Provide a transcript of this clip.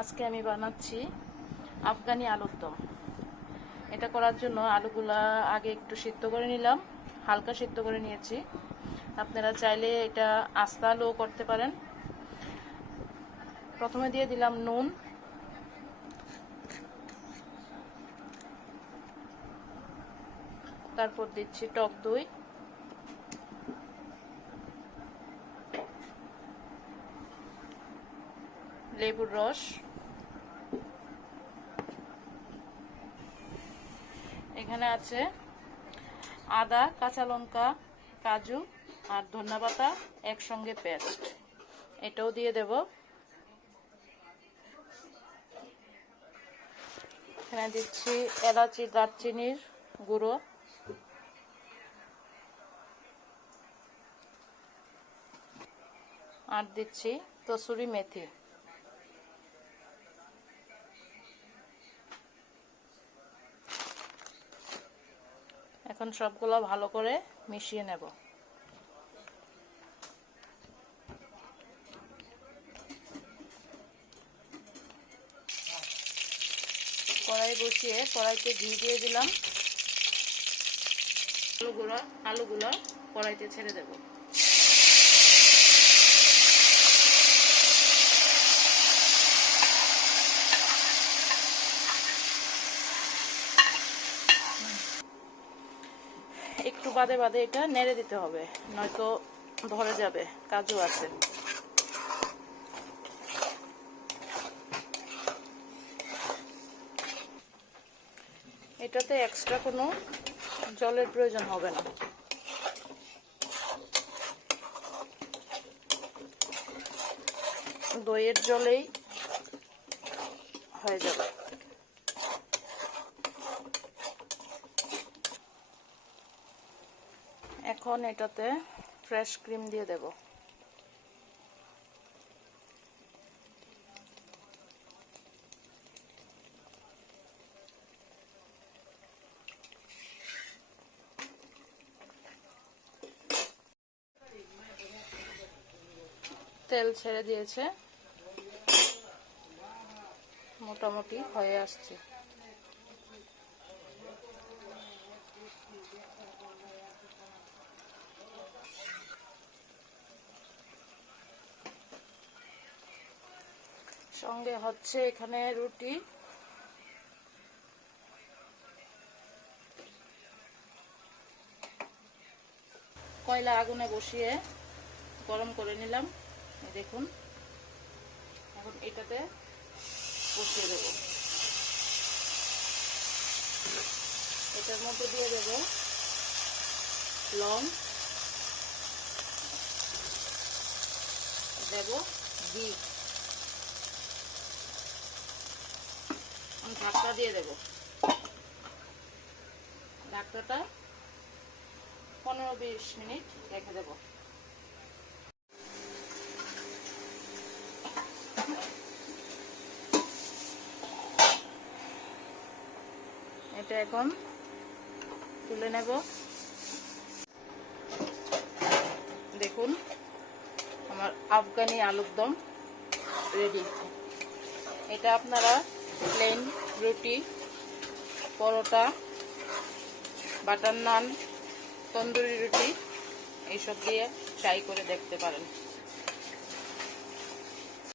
আজকে আমি বানাচ্ছি আফগানি আলুর দম। এটা করার জন্য আলুগুলা আগে একটু সিদ্ধ করে নিলাম, হালকা সিদ্ধ করে নিয়েছি। আপনারা চাইলে এটা আস্তা আলুও করতে পারেন। প্রথমে দিয়ে দিলাম নুন, তারপর দিচ্ছি টক দই, লেবুর রস, এখানে আছে আদা, কাঁচা লঙ্কা, কাজু আর ধনেপাতা একসঙ্গে পেস্ট, এটাও দিয়ে দেব। এখানে দিচ্ছি এলাচি, দারচিনির গুঁড়ো, আর দিচ্ছি কসুরি মেথি। এখন সবগুলো ভালো করে মিশিয়ে নেব। কড়াই বসিয়ে কড়াইতে ঘি দিয়ে দিলাম। আলুগুলো কড়াইতে ছেড়ে দেব। একটু বাদে বাদে এটা নেড়ে দিতে হবে, নয়তো ধরে যাবে, কাজু আছে। এটাতে এক্সট্রা কোনো জলের প্রয়োজন হবে না। দইয়ের জলেই হয়ে যাবে। এখন এটাতে ফ্রেশ ক্রিম দিয়ে দেব। তেল ছেড়ে দিয়েছে, মোটামুটি হয়ে আসছে। সঙ্গে হচ্ছে এখানে রুটি, কয়লা আগুনে বসিয়ে গরম করে নিলাম। দেখুন, এখন এটাতে বসিয়ে দেব। এটার মধ্যে দিয়ে দেব লং, দেব ঘি, ঢাকনা দিয়ে দেব। ঢাকনাটা 15-20 মিনিট রেখে দেব। এটা এখন তুলে নেব। দেখুন, আমার আফগানি আলুর দম রেডি। এটা আপনারা প্লেন রুটি, পরোটা, বাটার নান, তন্দুরি রুটি এইসব দিয়ে ট্রাই করে দেখতে পারেন।